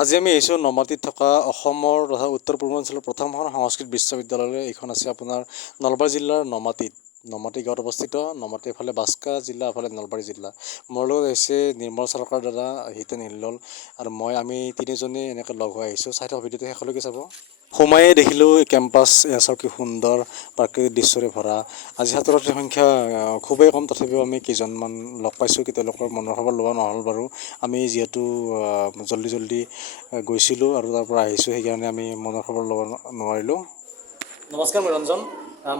আজি আমি আহিছোঁ নমাটিত থকা অসমৰ তথা উত্তৰ পূৰ্বাঞ্চলৰ প্ৰথমখন সংস্কৃত বিশ্ববিদ্যালয়লৈ। এইখন আছে আপোনাৰ নলবাৰী জিলাৰ নমাটি গাঁৱত অৱস্থিত। নমাটি এফালে বাস্কা জিলা, এফালে নলবাৰী জিলা। মোৰ লগত আহিছে নিৰ্মল চৰকাৰ দাদা, হিতেন হিল্লোল আৰু আমি তিনিজনে এনেকৈ লগ হৈ আহিছোঁ। চাই থাকক ভিডিঅ'টো শেষলৈকে চাব। সোমায়ে দেখিলোঁ কেম্পাছ, চাওক কি সুন্দৰ প্ৰাকৃতিক দৃশ্যৰে ভৰা। আজি ছাত্ৰ ছাত্ৰীৰ সংখ্যা খুবেই কম, তথাপিও আমি কেইজনমান লগ পাইছোঁ। তেওঁলোকৰ মনৰ খবৰ লোৱা নহ'ল বাৰু। আমি যিহেতু জল্দি গৈছিলোঁ আৰু তাৰ পৰা আহিছোঁ, সেইকাৰণে আমি মনৰ খবৰ ল'ব নোৱাৰিলোঁ। নমস্কাৰ, মই ৰঞ্জন।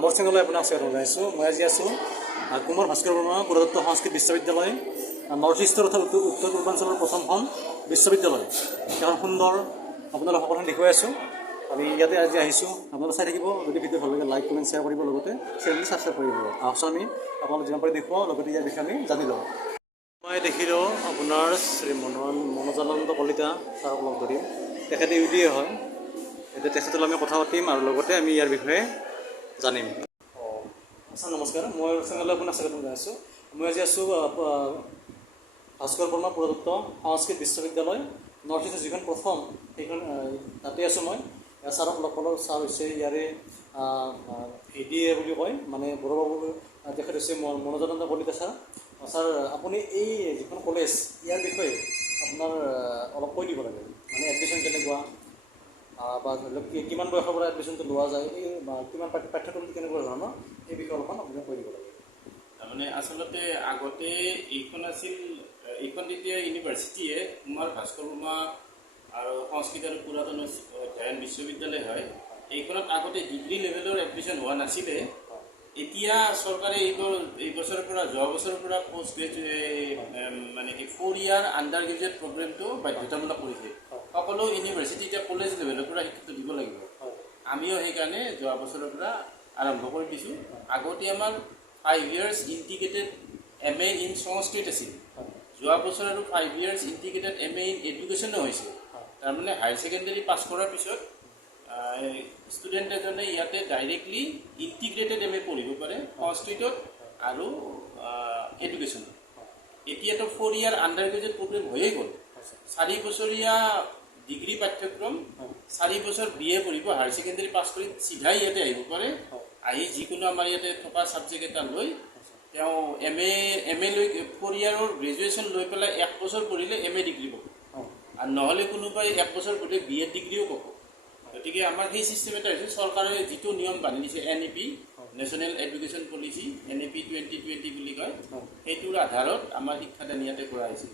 মোৰ চেনেললৈ আপোনাক স্বাগতম জনাইছোঁ। মই আজি আছোঁ কুমাৰ ভাস্কৰ বৰ্মা পুৰাতত্ব সংস্কৃত বিশ্ববিদ্যালয়, নৰ্থ ইষ্টৰ তথা উত্তৰ পূৰ্বাঞ্চলৰ প্ৰথমখন বিশ্ববিদ্যালয়। এখন সুন্দৰ আপোনালোক সকলোকে দেখুৱাই আছোঁ। আমি ইয়াতে আজি আহিছোঁ। আপোনালোকে চাই থাকিব। যদি ভিডিঅ' ভাল লাগে লাইক কমেণ্ট শ্বেয়াৰ কৰিব, লগতে চেনেলটো ছাবস্ক্ৰাইব কৰিব। আহকচোন আমি আপোনালোক যিমান পাৰি দেখুৱাওঁ, লগতে ইয়াৰ বিষয়ে আমি জানি লওঁ। মই দেখিলোঁ আপোনাৰ শ্ৰী মনোজানন্দ কলিতা ছাৰক লগ ধৰিম। তেখেতে ইউডিএ হয়। এতিয়া তেখেতৰ আমি কথা পাতিম আৰু লগতে আমি ইয়াৰ বিষয়ে জানিম। আচ্ছা, নমস্কাৰ। মই চেনেললৈ আপোনাক স্বাগতম জনাইছোঁ। মই আজি আছোঁ ভাস্কৰ বৰ্মা পুৰাতত্ব সংস্কৃত বিশ্ববিদ্যালয়, নৰ্থ ইষ্টৰ যিখন প্ৰথম, সেইখন তাতে আছোঁ মই। ছাৰক লগ পালোঁ। ছাৰ হৈছে ইয়াৰে ইউডিএ বুলি কয়, মানে বড়োবাবু। তেখেত হৈছে মনোজানন্দ কলিতা ছাৰ। ছাৰ, আপুনি এই যিখন কলেজ, ইয়াৰ বিষয়ে আপোনাৰ অলপ কৈ দিব লাগে। মানে এডমিশ্যন কেনেকুৱা, বা ধৰি লওক কিমান বয়সৰ পৰা এডমিশ্যনটো লোৱা যায়, এই কিমান পাঠ্যক্ৰমটো কেনেকুৱা ধৰণৰ, এই বিষয়ে অলপমান আপুনি কৈ দিব লাগে। তাৰমানে আচলতে আগতে এইখন তেতিয়া ইউনিভাৰ্চিটিয়ে কুমাৰ ভাস্কৰ বৰ্মা আৰু সংস্কৃত আৰু পুৰাতন অধ্যয়ন বিশ্ববিদ্যালয় হয়। এইখনত আগতে ডিগ্ৰী লেভেলৰ এডমিশ্যন হোৱা নাছিলে। এতিয়া চৰকাৰে এই বছৰৰ পৰা, যোৱা বছৰৰ পৰা পষ্ট গ্ৰেজুৱেট মানে কি 4 ইয়াৰ আণ্ডাৰ গ্ৰেজুৱেট প্ৰগ্ৰেমটো বাধ্যতামূলক কৰিছে। সকলো ইউনিভাৰ্চিটি এতিয়া কলেজ লেভেলৰ পৰা শিক্ষাটো দিব লাগিব। আমিও সেইকাৰণে যোৱা বছৰৰ পৰা আৰম্ভ কৰি দিছোঁ। আগতে আমাৰ 5 years ইণ্টিগ্ৰেটেড MA ইন সংস্কৃত আছিল। যোৱা বছৰ আৰু 5 years ইণ্টিগ্ৰেটেড MA ইন এডুকেশ্যনো হৈছে। তাৰমানে হায়াৰ ছেকেণ্ডেৰী পাছ কৰাৰ পিছত ষ্টুডেণ্ট এজনে ইয়াতে ডাইৰেক্টলি ইণ্টিগ্ৰেটেড MA পঢ়িব পাৰে সংস্কৃতত আৰু এডুকেশ্যনত। এতিয়াতো 4 ইয়াৰ আণ্ডাৰ গ্ৰেজুৱেট প্ৰগ্ৰেম হৈয়ে গ'ল। 4 বছৰীয়া ডিগ্ৰী পাঠ্যক্ৰম, 4 বছৰ BA পঢ়িব, হায়াৰ ছেকেণ্ডেৰী পাছ কৰি চিধাই ইয়াতে আহিব পাৰে। আহি যিকোনো আমাৰ ইয়াতে থকা ছাবজেক্ট এটা লৈ তেওঁ MA লৈ 4 ইয়াৰৰ গ্ৰেজুৱেশ্যন লৈ পেলাই 1 বছৰ পঢ়িলে MA ডিগ্ৰী পাব, আৰু নহ'লে কোনোবাই 1 বছৰ পঢ়িলে BA ডিগ্ৰীও পাব। গতিকে আমাৰ সেই ছিষ্টেম এটা হৈছে। চৰকাৰে যিটো নিয়ম বান্ধি দিছে, NEP national education policy, NEP 2020 বুলি কয়, সেইটোৰ আধাৰত আমাৰ শিক্ষাদান ইয়াতে কৰা হৈছে।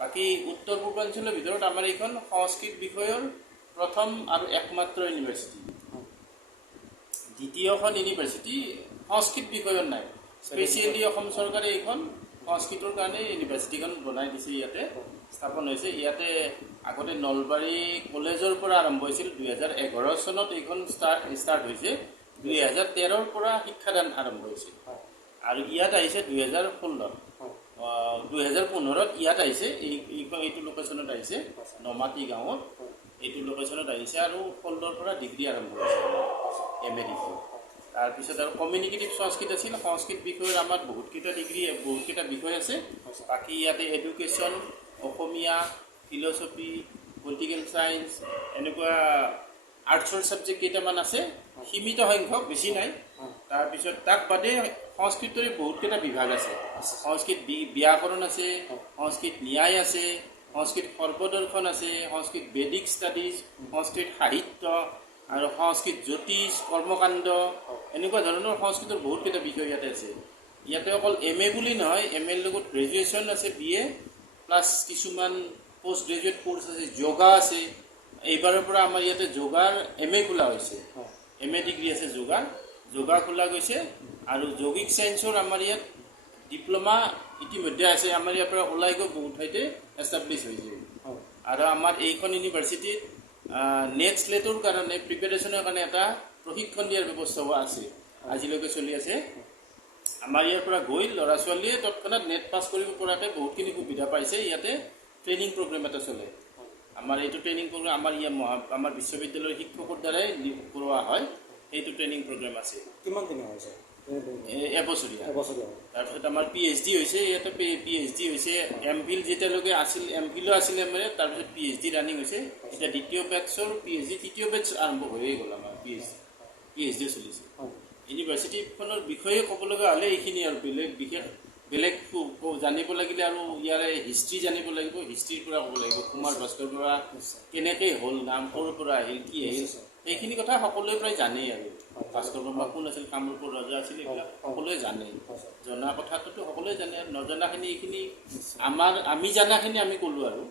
বাকী উত্তৰ পূৰ্বাঞ্চলৰ ভিতৰত আমাৰ এইখন সংস্কৃত বিষয়ৰ প্ৰথম আৰু একমাত্ৰ ইউনিভাৰ্চিটি। দ্বিতীয়খন ইউনিভাৰ্চিটি সংস্কৃত বিষয়ৰ নাই। স্পেচিয়েলি অসম চৰকাৰে এইখন সংস্কৃতৰ কাৰণে ইউনিভাৰ্চিটিখন বনাই দিছে, ইয়াতে স্থাপন হৈছে। ইয়াতে আগতে নলবাৰী কলেজৰ পৰা আৰম্ভ হৈছিল। 2011 চনত এইখন ষ্টাৰ্ট হৈছে। 2013ৰ পৰা শিক্ষাদান আৰম্ভ হৈছিল আৰু ইয়াত আহিছে 2016। 2015ত ইয়াত আহিছে, এইটো লোকেশ্যনত আহিছে, নমাটি গাঁৱত এইটো লোকেশ্যনত আহিছে। আৰু 16ৰ পৰা ডিগ্ৰী আৰম্ভ হৈছে, MA ডিগ্ৰী। তাৰপিছত আৰু কমিউনিকেটিভ সংস্কৃত আছিল। সংস্কৃত বিষয়ৰ আমাৰ বহুতকেইটা বিষয় আছে। বাকী ইয়াতে এডুকেশ্যন, অসমীয়া, ফিলচফি, পলিটিকেল ছায়েন্স, এনেকুৱা আৰ্টছৰ ছাবজেক্ট কেইটামান আছে, সীমিত সংখ্যক, বেছি নাই। তাৰপিছত তাক বাদে সংস্কৃতৰে বহুতকেইটা বিভাগ আছে। সংস্কৃত ব্যাকৰণ আছে, সংস্কৃত ন্যায় আছে, সংস্কৃত সৰ্বদৰ্শন আছে, সংস্কৃত বেদিক ষ্টাডিজ, সংস্কৃত সাহিত্য আৰু সংস্কৃত জ্যোতিষ, কৰ্মকাণ্ড, এনেকুৱা ধৰণৰ সংস্কৃতৰ বহুতকেইটা বিষয় ইয়াতে আছে। ইয়াতে অকল MA বুলি নহয়, MAৰ লগত গ্ৰেজুৱেশ্যন আছে, BA প্লাছ কিছুমান পষ্ট গ্ৰেজুৱেট কোৰ্চ আছে, যোগা আছে। এইবাৰৰ পৰা আমাৰ ইয়াতে যোগাৰ MA খোলা হৈছে। MA ডিগ্ৰী আছে যোগা খোলা গৈছে। আৰু যৌগিক ছায়েন্সৰ আমাৰ ইয়াত ডিপ্ল'মা ইতিমধ্যে আছে। আমাৰ ইয়াৰ পৰা ওলাই গৈ বহুত ঠাইতে এষ্টাব্লিছ হৈছে। আৰু আমাৰ এইখন ইউনিভাৰ্চিটিত নেট স্লেটৰ কাৰণে, প্ৰিপেৰেশ্যনৰ কাৰণে এটা প্ৰশিক্ষণ দিয়াৰ ব্যৱস্থাও আছে, আজিলৈকে চলি আছে। আমাৰ ইয়াৰ পৰা গৈ ল'ৰা ছোৱালীয়ে তৎক্ষণাত নেট পাছ কৰিব পৰাকৈ বহুতখিনি সুবিধা পাইছে। ইয়াতে ট্ৰেইনিং প্ৰগ্ৰেম এটা চলে। আমাৰ এইটো ট্ৰেইনিং প্ৰগ্ৰেম আমাৰ বিশ্ববিদ্যালয়ৰ শিক্ষকৰ দ্বাৰাই কৰোৱা হয়। সেইটো ট্ৰেইনিং প্ৰগ্ৰেম আছে। কিমান দিনৰ হৈছে? এবছৰীয়া। এবছৰীয়া তাৰপিছত আমাৰ PhD হৈছে, ইয়াতে PhD হৈছে, MPhil যেতিয়ালৈকে আছিল MPhilও আছিলে মানে, তাৰপিছত PhD ৰানিং হৈছে, এতিয়া দ্বিতীয় বেটছৰ PhD, তৃতীয় বেটছ আৰম্ভ হৈয়ে গ'ল আমাৰ PhD চলিছে। ইউনিভাৰ্চিটিখনৰ বিষয়ে ক'ব লগা হ'লে এইখিনি আৰু বেলেগ জানিব লাগিলে আৰু ইয়াৰে হিষ্ট্ৰী জানিব লাগিব, হিষ্ট্ৰীৰ পৰা ক'ব লাগিব, কুমাৰ ভাস্কৰ বৰুৱা কেনেকৈ হ'ল, নাম ক'ৰ পৰা আহিল, কি আহিল, এইখিনি কথা সকলোৱে প্ৰায় জানেই আৰু। ভাস্কৰ বৰ্মা কোন আছিল, কামৰূপৰ ৰজা আছিল, এইবিলাক সকলোৱে জানে। জনা কথাটোতো সকলোৱে জানে, আৰু নজনাখিনি এইখিনি আমি জানাখিনি আমি ক'লোঁ আৰু।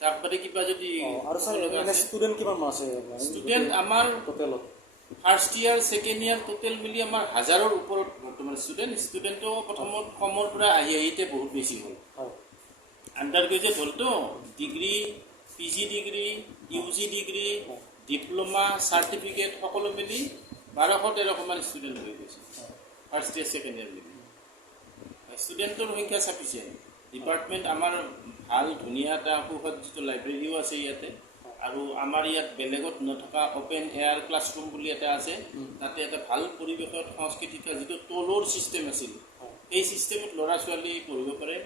তাৰ বাদে কিবা যদি আৰু ছাৰ ষ্টুডেণ্ট কিমান মান আছে? ষ্টুডেণ্ট আমাৰ টোটেলত first year second year total মিলি আমাৰ 1000ৰ ওপৰত বৰ্তমান ষ্টুডেণ্টো প্ৰথমত কমৰ পৰা আহিতে বহুত বেছি হ'ল। আণ্ডাৰ গ্ৰেজুৱেট হ'লতো, degree, PG degree, UG degree, diploma, certificate সকলো মিলি 1200-1300 মান ষ্টুডেণ্ট হৈ গৈছে ফাৰ্ষ্ট ইয়াৰ ছেকেণ্ড ইয়াৰ মিলি। ষ্টুডেণ্টৰ সংখ্যা চাফিচিয়েণ্ট। ডিপাৰ্টমেণ্ট আমাৰ ভাল ধুনীয়া এটা সুসজ্জিত লাইব্ৰেৰীও আছে ইয়াতে, আৰু আমাৰ ইয়াত বেলেগত নথকা অ'পেন এয়াৰ ক্লাছৰুম বুলি এটা আছে, তাতে এটা ভাল পৰিৱেশত সংস্কৃত শিক্ষা যিটো তলৰ ছিষ্টেম আছিল, সেই ছিষ্টেমত ল'ৰা ছোৱালী পঢ়িব পাৰে।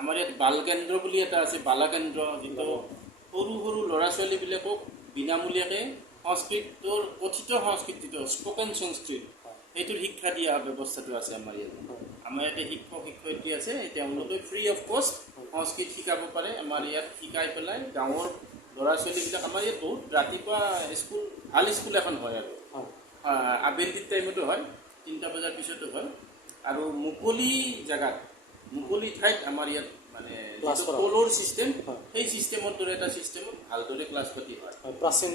আমাৰ ইয়াত বালকেন্দ্ৰ বুলি এটা আছে, বালাকেন্দ্ৰ, যিটো সৰু সৰু ল'ৰা ছোৱালীবিলাকক বিনামূলীয়াকৈ সংস্কৃতৰ কথিত সংস্কৃত যিটো স্পকেন সংস্কৃত, সেইটোৰ শিক্ষা দিয়া ব্যৱস্থাটো আছে আমাৰ ইয়াতে। আমাৰ ইয়াতে শিক্ষক শিক্ষয়িত্ৰী আছে, তেওঁলোকে ফ্ৰী অফ কষ্ট সংস্কৃত শিকাব পাৰে। আমাৰ ইয়াত শিকাই পেলাই গাঁৱৰ ল'ৰা ছোৱালীবিলাক, আমাৰ ইয়াত বহুত ৰাতিপুৱা স্কুল, ভাল স্কুল এখন হয় আৰু আবেলিৰ টাইমতো হয়, 3টা বজাৰ পিছতো হয়, আৰু মুকলি জেগাত, মুকলি ঠাইত আমাৰ ইয়াত মানে তলৰ ছিষ্টেম, সেই ছিষ্টেমৰ দৰে এটা ছিষ্টেমত ভালদৰে ক্লাছ পাতি হয়। প্ৰাচীন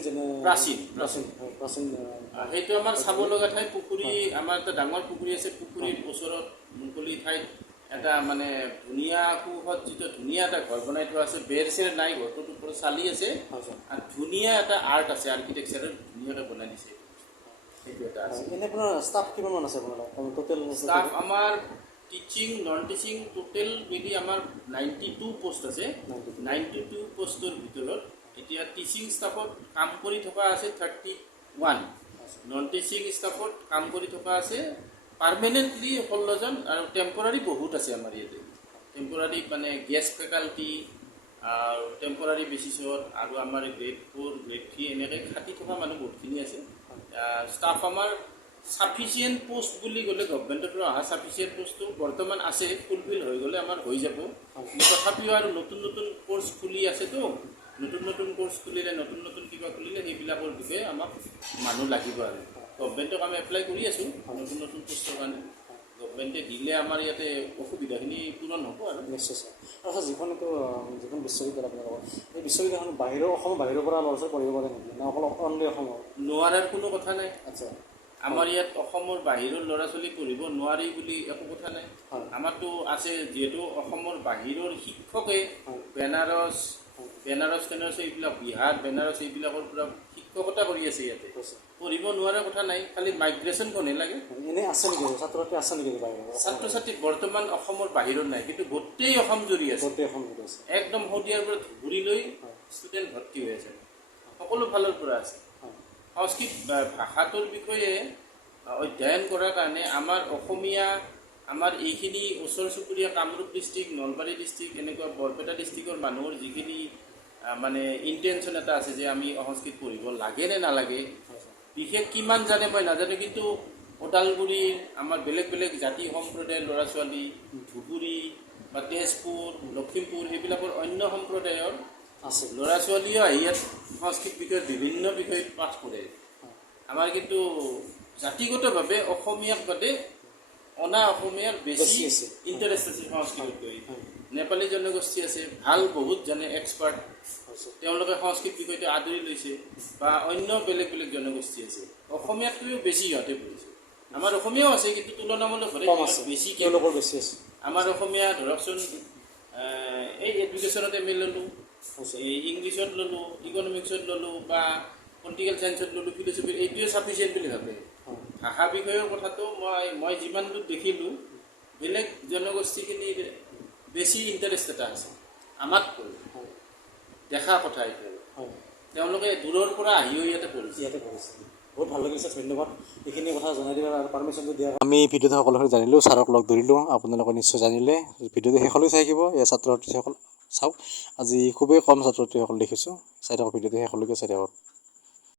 সেইটো আমাৰ চাব লগা ঠাই। পুখুৰী, আমাৰ এটা ডাঙৰ পুখুৰী আছে, পুখুৰীৰ ওচৰত মুকলি ঠাইত এটা মানে ধুনীয়া সুসজ্জিত ধুনীয়া এটা ঘৰ বনাই থোৱা আছে। বেৰ চেৰ নাই, ঘৰটোৰ ওপৰত চালি আছে, আৰু ধুনীয়া এটা আৰ্ট আছে, আৰ্কিটেকচাৰত ধুনীয়াকৈ বনাই দিছে, সেইটো এটা আছে। এনে আপোনাৰ ষ্টাফ কিমান মান আছে আপোনাৰ টোটেল? ষ্টাফ আমাৰ টিচিং নন টিচিং টোটেল মিলি আমাৰ 92 পোষ্ট আছে। 92 পোষ্টৰ ভিতৰত এতিয়া টিচিং ষ্টাফত কাম কৰি থকা আছে 31, নন টিচিং ষ্টাফত কাম কৰি থকা আছে পাৰ্মানেণ্টলি 16জন, আৰু টেম্পৰাৰী বহুত আছে আমাৰ ইয়াতে। টেম্পৰাৰী মানে গেষ্ট ফেকাল্টি আৰু টেম্পৰাৰী বেচিছত, আৰু আমাৰ গ্ৰেড 4, গ্ৰেড 3 এনেকৈ খাটি থকা মানুহ বহুতখিনি আছে। ষ্টাফ আমাৰ চাফিচিয়েণ্ট পোষ্ট বুলি ক'লে গভমেণ্টৰ পৰা অহা চাফিচিয়েণ্ট পোষ্টটো বৰ্তমান আছে, ফুলফিল হৈ গ'লে আমাৰ হৈ যাব। তথাপিও আৰু নতুন নতুন কোৰ্চ খুলি আছেতো, নতুন কোৰ্চ খুলিলে, নতুন কিবা খুলিলে সেইবিলাকৰ বিষয়ে আমাক মানুহ লাগিব। আৰু গভমেণ্টক আমি এপ্লাই কৰি আছোঁ নতুন পোষ্টৰ কাৰণে। গভমেণ্টে দিলে আমাৰ ইয়াতে অসুবিধাখিনি পূৰণ হ'ব আৰু। নিশ্চয় ছাৰ। আৰু ছাৰ যিখন বিশ্ববিদ্যালয় আপোনালোকৰ, এই বিশ্ববিদ্যালয়খন অসমৰ বাহিৰৰ পৰা ল'ৰা ছোৱালী পঢ়িব পাৰে নেকি, না অকল অনলি অসমৰ? নোৱাৰাৰ কোনো কথা নাই। আচ্ছা, আমাৰ ইয়াত অসমৰ বাহিৰৰ ল'ৰা ছোৱালী পঢ়িব নোৱাৰি বুলি একো কথা নাই। আমাৰতো আছে, যিহেতু অসমৰ বাহিৰৰ শিক্ষকে বেনাৰস এইবিলাক, বিহাৰ বেনাৰস এইবিলাকৰ পৰা শিক্ষকতা কৰি আছে ইয়াতে, পঢ়িব নোৱাৰাৰ কথা নাই, খালি মাইগ্ৰেশ্যনখনহে লাগে। এনেই আছে নেকি ছাত্ৰ ছাত্ৰী আছে নেকি বাহিৰৰ? ছাত্ৰ ছাত্ৰী বৰ্তমান অসমৰ বাহিৰত নাই, কিন্তু গোটেই অসম জুৰি আছে, একদম শদিয়াৰ পৰা ধুবুৰীলৈ ষ্টুডেণ্ট ভৰ্তি হৈ আছে, সকলো ফালৰ পৰা আছে। সংস্কৃত ভাষাটোৰ বিষয়ে অধ্যয়ন কৰাৰ কাৰণে আমাৰ অসমীয়া, আমাৰ এইখিনি ওচৰ চুবুৰীয়া কামৰূপ ডিষ্ট্ৰিক্ট, নলবাৰী ডিষ্ট্ৰিক্ট, এনেকুৱা বৰপেটা ডিষ্ট্ৰিক্টৰ মানুহৰ যিখিনি মানে ইণ্টেনশ্যন এটা আছে যে আমি সংস্কৃত পঢ়িব লাগে নে নালাগে, বিশেষ কিমান জানে মই নাজানো, কিন্তু ওদালগুৰিৰ আমাৰ বেলেগ জাতি সম্প্ৰদায়ৰ ল'ৰা ছোৱালী, ধুবুৰী বা তেজপুৰ, লখিমপুৰ এইবিলাকৰ অন্য সম্প্ৰদায়ৰ আছে ল'ৰা ছোৱালীও আহি ইয়াত সংস্কৃত বিষয়ত বিভিন্ন বিষয়ত পাঠ কৰে। আমাৰ কিন্তু জাতিগতভাৱে অসমীয়াক বাদে অনা অসমীয়াৰ বেছি ইণ্টাৰেষ্ট আছে সংস্কৃততকৈ। নেপালী জনগোষ্ঠী আছে, ভাল বহুত জানে, এক্সপাৰ্ট, তেওঁলোকে সংস্কৃত বিষয়টো আদৰি লৈছে, বা অন্য বেলেগ জনগোষ্ঠী আছে, অসমীয়াতকৈও বেছি সিহঁতে পঢ়িছে। আমাৰ অসমীয়াও আছে, কিন্তু তুলনামূলকভাৱে বেছিকৈ আছে। আমাৰ অসমীয়া ধৰকচোন, এই এডুকেশ্যনত MA ল'লোঁ, এই ইংলিছত ল'লোঁ, ইকনমিক্সত ল'লোঁ, বা পলিটিকেল চায়েন্সত ল'লোঁ, ফিলচফি, এইটোৱে চাফিচিয়েণ্ট বুলি ভাবে। ভাষা বিষয়ৰ কথাটো মই যিমান দূৰ দেখিলোঁ, বেলেগ জনগোষ্ঠীখিনিৰ বেছি ইণ্টাৰেষ্ট এটা আছে আমাতকৈ, দেখা কথা এইটো। তেওঁলোকে দূৰৰ পৰা আহিও ইয়াতে পঢ়িছে। বহুত ভাল লাগিছে, ধন্যবাদ এইখিনি কথা জনাই দিয়াৰ আৰু পাৰ্মিশ্যনটো দিয়াৰ আমি ভিডিঅ'টো সকলোৰে জানিলোঁ, ছাৰক লগ ধৰিলোঁ, আপোনালোকে নিশ্চয় জানিলে। ভিডিঅ'টো শেষলৈ চাই থাকিব, এয়া ছাত্ৰ ছাত্ৰীসকল চাওক। আজি খুবেই কম ছাত্ৰ ছাত্ৰীসকল দেখিছোঁ, চাই থাকক ভিডিঅ'টো শেষলৈকে চাই থাকক।